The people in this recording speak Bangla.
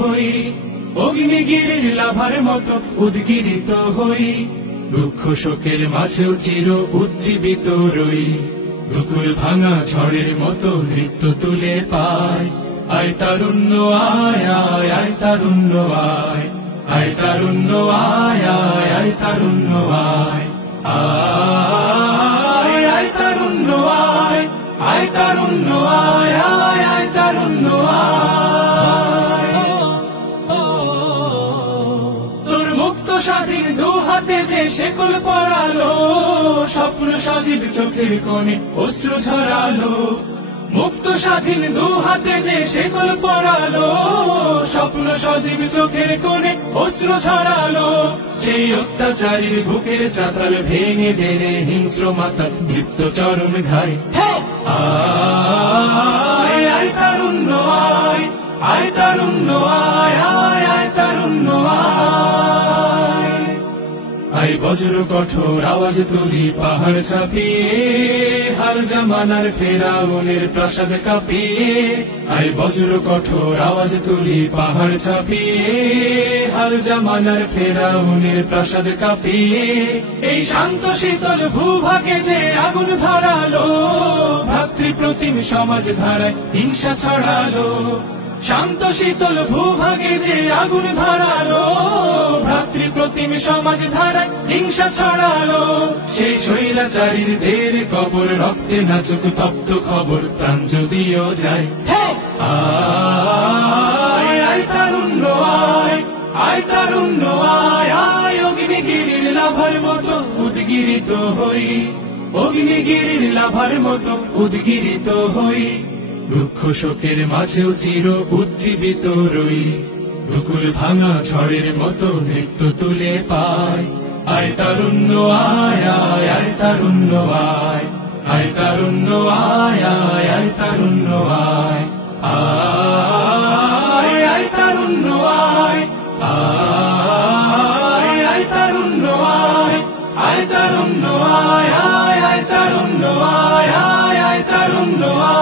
হই, অগ্নিগিরির লাভার মতো উদ্গিরিত হই, দুঃখ শোকের মাঝেও চির উজ্জীবিত রই, দুকুল ভাঙা ঝড়ের মতো নৃত্য তুলে পায়। আয় তারুণ্য আয় আয় আয় তারুণ্য আয়, আয় তারুণ্য আয় আয় আয় তারুণ্য আয়, আয় আয় তারুণ্য আয়, আয় তারুণ্য আয় আয় আয় তারুণ্য আয়। তোর মুক্ত স্বাধীন দু হাতে যে শেকল পরালো, স্বপ্ন সজীব চোখের কোণে অশ্রু ঝরালো, মুক্ত স্বাধীন দু হাতে যে শেকল পরালো, স্বপ্ন সজীব চোখের কোণে অশ্রু ঝরালো, সেই অত্যাচারীর বুকের চাতাল ভেঙে দেনে হিংস্র মাতাল দীপ্ত চরণ ঘাই। আয় আয় তারুণ্য আয়, আয় তারুণ্য আয় আয় আয় তারুণ্য আয়। আয় বজ্র কঠোর আওয়াজ তুলি পাহাড় ছাপিয়ে, হাল জামানার ফেরাউনের প্রাসাদ কাঁপিয়ে, আয় বজ্র কঠোর আওয়াজ তুলি পাহাড় ছাপিয়ে, হাল জামানার ফেরাউনের প্রাসাদ কাঁপিয়ে, এই শান্ত শীতল ভূভাগে যে আগুন ধরালো, ভ্রাতৃপ্রতিম সমাজ ধারায় হিংসা ছড়ালো, শান্ত শীতল ভূভাগে যে আগুন ধরালো, ভ্রাতৃপ্রতিম সমাজ ধারায় হিংসা ছড়ালো, সেই স্বৈরাচারীর দের কবর রক্তে নাচুক তপ্ত খবর প্রাণ যদিও যায়। আয় আয় তারুণ্য আয়, আয় তারুণ্য আয় আয়, অগ্নিগিরির লাভার মতো উদ্গিরিত হই, অগ্নিগিরির লাভার মতো উদ্গিরিত হই, দুঃখ শোকের মাঝেও চির উজ্জীবিত রই, দুকুল ভাঙা ঝড়ের মতো নৃত্য তুলে পায়। আয় তারুণ্য আয় আয় আয় তারুণ্য আয়, আয় তারুণ্য আয় আয় আয় তারুণ্য আয়, আয় আয় তারুণ্য আয়, আয় আয় তারুণ্য আয়, আয় তারুণ্য আয় আয় আয় তারুণ্য আয় আয় আয় তারুণ্য আয়।